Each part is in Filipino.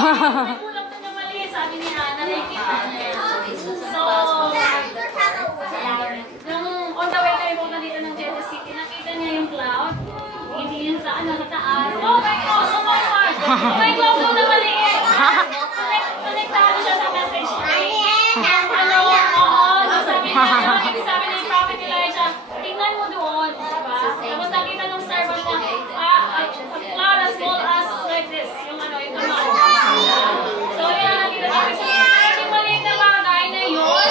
kulang na na mali, sabi ni Ana, nakikita niya. So, nung on the way kayo muna dito ng Jeddah City, nakita niya yung cloud. Hindi yun sa taas. Oh my God! Oh my God! May cloud daw na maliit. Konektado siya sa message tree. Sabi ni Prophet Elijah, tingnan mo doon, diba? Tapos nakita nung servant niya, a cloud as small as like this, yung kamay. So, yan, nakita sabi siya, yung maliit na bagay na yun,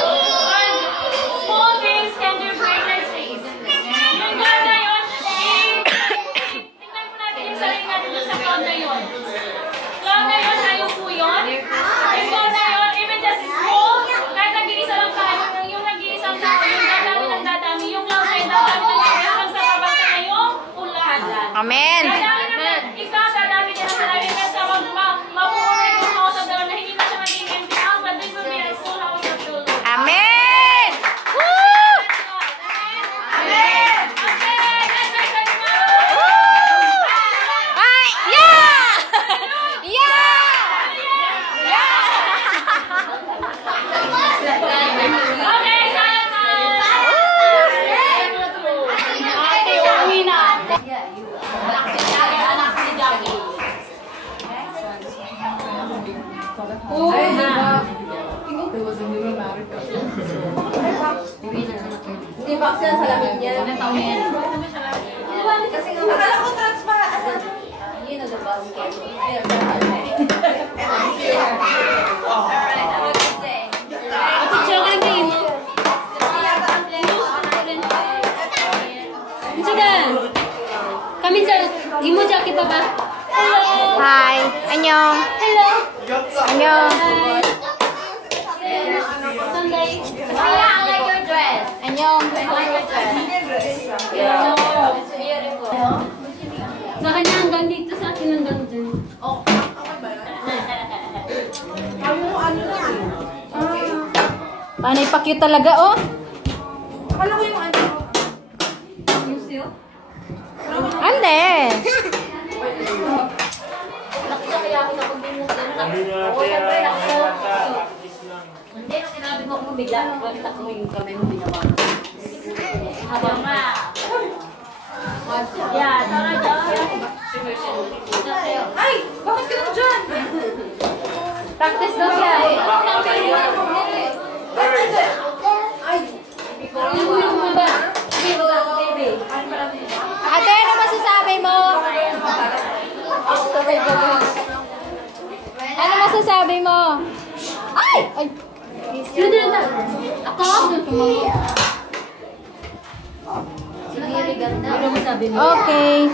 small things can do greater things. Yung cloud na yun, tingnan mo natin yung sarili natin sa cloud na yun. Cloud na yun, ayaw po yun. Yung cloud na yun, even just small, kahit nag-iisa lang tayo, yung nag-iisang tao, yung dadami ng dadami, yung cloud na yun, dadami ng dadami, hanggang sa kabasa na yung ulan. Amen. Dadami ng ikaw, dadami din ang sarili na sa mabuhay yung house of the Lord na hindi na siya maging empty house, but this will be a full house of the Lord. Amen. Woo! Amen! Ay, yeah! Yeah! Okay, sama! Ate, uwi na. Anak si Jackie. Di ba siya sa lamig niya? Kasi nga, akala ko transparent. Yun ang labas ko. Alright, have a good day. Picture ka na mo. Sige. Kami sa Imo Jackie pa ba? Hello. Hi. Annyeong. Hello. Annyeong. Sunday. Maya, I like your dress. Annyeong. I like your dress. Yeah. It's beautiful. Sa kanya hanggang dito, sa akin hanggang dyan. Oh, okay ba yun? Ano lang? Panay pa cute talaga, oh. Akala ko yung ano. Yung seal? Ande. Nakakaya ako na kung binutin. Oo, syempre, ako. Hindi, nung sinabi mo kung bigla, bakit mo yung kamay mo binawa. Habang nga. Yeah, tara dyan. Ay! Bakit ka naman dyan? Practice daw siya. Ay! Ate, ano masasabi mo? Ano masasabi mo? Ay! Ay! Ako? Sige, ganda. Ano masabi mo? Okay.